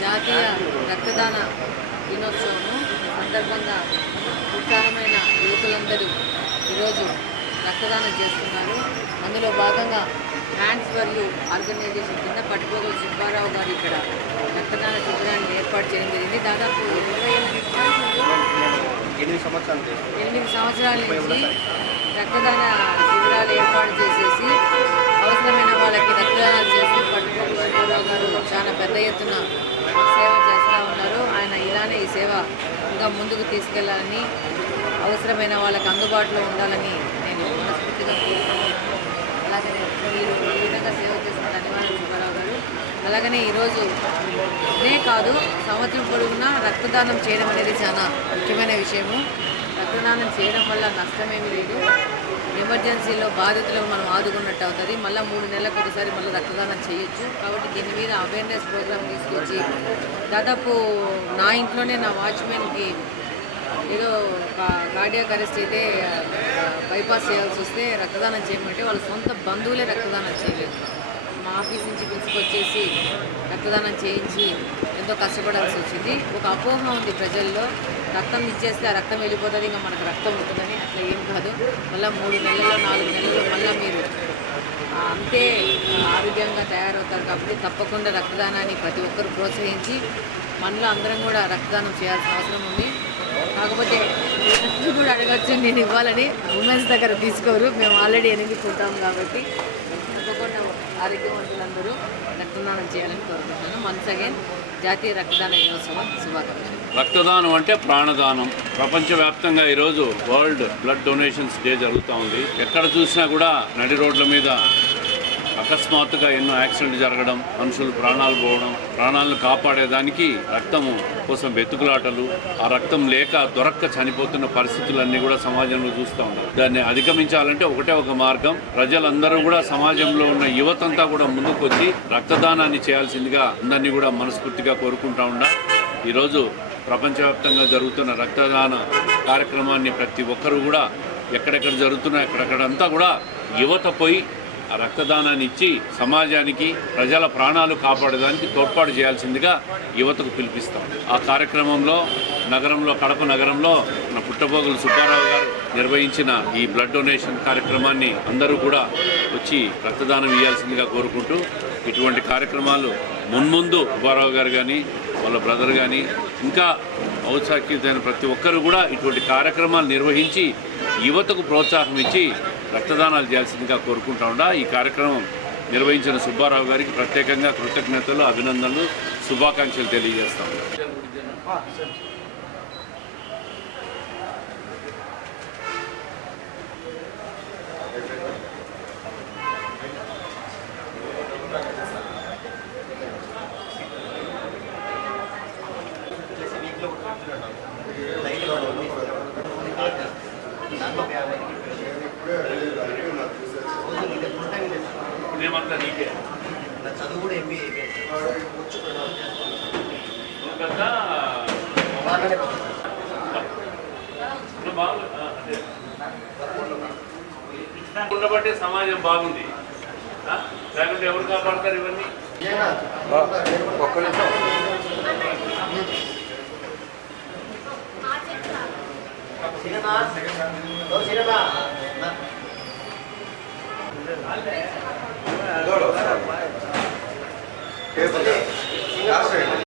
జాతీయ రక్తదాన దినోత్సవం సందర్భంగా ఉత్సాహమైన యువకులందరూ ఈరోజు రక్తదానం చేస్తున్నారు. అందులో భాగంగా హ్యాండ్స్ ఫర్ యూ ఆర్గనైజేషన్ కింద పట్టుకోగల సుబ్బారావు గారు ఇక్కడ రక్తదాన శిబిరాన్ని ఏర్పాటు చేయడం జరిగింది. దాదాపు 8 సంవత్సరాల నుంచి రక్తదాన శిబిరాలు ఏర్పాటు చేసేసి అవసరమైన వాళ్ళకి రక్తదానాలు చేస్తూ పట్టుకోగల సుబ్బారావు గారు చాలా పెద్ద ఎత్తున సేవ చేస్తూ ఉన్నారు. ఆయన ఇలానే ఈ సేవ ఇంకా ముందుకు తీసుకెళ్లాలని, అవసరమైన వాళ్ళకి అందుబాటులో ఉండాలని నేను మనస్ఫూర్తిగా కోరుకుంటున్నాను. అలాగనే మీరు ఈ విధంగా సేవ చేసిన ధన్యవాదాలు సుబ్బారావు గారు. అలాగనే ఈరోజు ఇదే కాదు, సంవత్సరం పొడవునా రక్తదానం చేయడం అనేది చాలా ముఖ్యమైన విషయము. రక్తదానం చేయడం వల్ల నష్టమేమీ లేదు. ఎమర్జెన్సీలో బాధితులకు మనం ఆదుకున్నట్టు అవుతుంది. మళ్ళీ 3 నెలలకు ఒకసారి మళ్ళీ రక్తదానం చేయొచ్చు. కాబట్టి దీని మీద అవేర్నెస్ ప్రోగ్రామ్ తీసుకొచ్చి దాదాపు నా ఇంట్లోనే నా వాచ్మెన్కి ఏదో కార్డియాక్ అరెస్ట్ అయితే బైపాస్ చేయాల్సి వస్తే రక్తదానం చేయమంటే వాళ్ళ సొంత బంధువులే రక్తదానం చేయలేదు. మా ఆఫీస్ నుంచి పిలుచుకొచ్చేసి రక్తదానం చేయించి ఎంతో కష్టపడాల్సి వచ్చింది. ఒక అపోహ ఉంది ప్రజల్లో, రక్తం ఇచ్చేస్తే ఆ రక్తం వెళ్ళిపోతుంది, ఇంకా మనకు రక్తం ఉంటుందని. అట్లా ఏం కాదు. మళ్ళీ 3 నెలల్లో 4 నెలల్లో మళ్ళీ మీరు అంతే ఆరోగ్యంగా తయారవుతారు. కాబట్టి తప్పకుండా రక్తదానాన్ని ప్రతి ఒక్కరు ప్రోత్సహించి మనలో అందరం కూడా రక్తదానం చేయాల్సిన అవసరం ఉంది. కాకపోతే కూడా అడగచ్చు, నేను ఇవ్వాలని ఉమెన్స్ దగ్గర తీసుకోరు, మేము ఆల్రెడీ ఎన్నికుంటాం కాబట్టి తప్పకుండా ఆరోగ్యవంతులందరూ రక్తదానం చేయాలని కోరుకుంటున్నాను. వన్స్ అగైన్ జాతీయ రక్తదాన దినోత్సవం శుభాకాంక్షలు. రక్తదానం అంటే ప్రాణదానం. ప్రపంచవ్యాప్తంగా ఈరోజు వరల్డ్ బ్లడ్ డొనేషన్స్ డే జరుగుతూ ఉంది. ఎక్కడ చూసినా కూడా నడి రోడ్ల మీద అకస్మాత్తుగా ఎన్నో యాక్సిడెంట్ జరగడం, మనుషులు ప్రాణాలు పోవడం, ప్రాణాలను కాపాడేదానికి రక్తము కోసం వెతుకులాటలు, ఆ రక్తం లేక దొరక్క చనిపోతున్న పరిస్థితులన్నీ కూడా సమాజంలో చూస్తూ ఉన్నారు. దాన్ని అధిగమించాలంటే ఒకటే ఒక మార్గం, ప్రజలందరూ కూడా సమాజంలో ఉన్న యువతంతా కూడా ముందుకు వచ్చి రక్తదానాన్ని చేయాల్సిందిగా అందరినీ కూడా మనస్ఫూర్తిగా కోరుకుంటా ఉన్నా. ఈరోజు ప్రపంచవ్యాప్తంగా జరుగుతున్న రక్తదాన కార్యక్రమాన్ని ప్రతి ఒక్కరూ కూడా ఎక్కడెక్కడ జరుగుతున్నా ఎక్కడెక్కడంతా కూడా యువత పోయి ఆ రక్తదానాన్ని ఇచ్చి సమాజానికి ప్రజల ప్రాణాలు కాపాడడానికి తోడ్పాటు చేయాల్సిందిగా యువతకు పిలిపిస్తాం. ఆ కార్యక్రమంలో కడప నగరంలో మన పుట్టబోగుల సుబ్బారావు గారు నిర్వహించిన ఈ బ్లడ్ డొనేషన్ కార్యక్రమాన్ని అందరూ కూడా వచ్చి రక్తదానం ఇవ్వాల్సిందిగా కోరుకుంటూ, ఇటువంటి కార్యక్రమాలు మున్ముందు సుబ్బారావు గారు కానీ వాళ్ళ బ్రదర్ కానీ ఇంకా ఔత్సాహికమైన ప్రతి ఒక్కరు కూడా ఇటువంటి కార్యక్రమాలు నిర్వహించి యువతకు ప్రోత్సాహం ఇచ్చి రక్తదానాలు చేయాల్సిందిగా కోరుకుంటా ఉండా. ఈ కార్యక్రమం నిర్వహించిన సుబ్బారావు గారికి ప్రత్యేకంగా కృతజ్ఞతలు, అభినందనలు, శుభాకాంక్షలు తెలియజేస్తాం. చదువు కూడా ఎంబీఏ ఉండబట్టే సమాజం బాగుంది. లేకుంటే ఎవరు కాపాడతారు ఇవన్నీ? ఒక్క నిమిషం.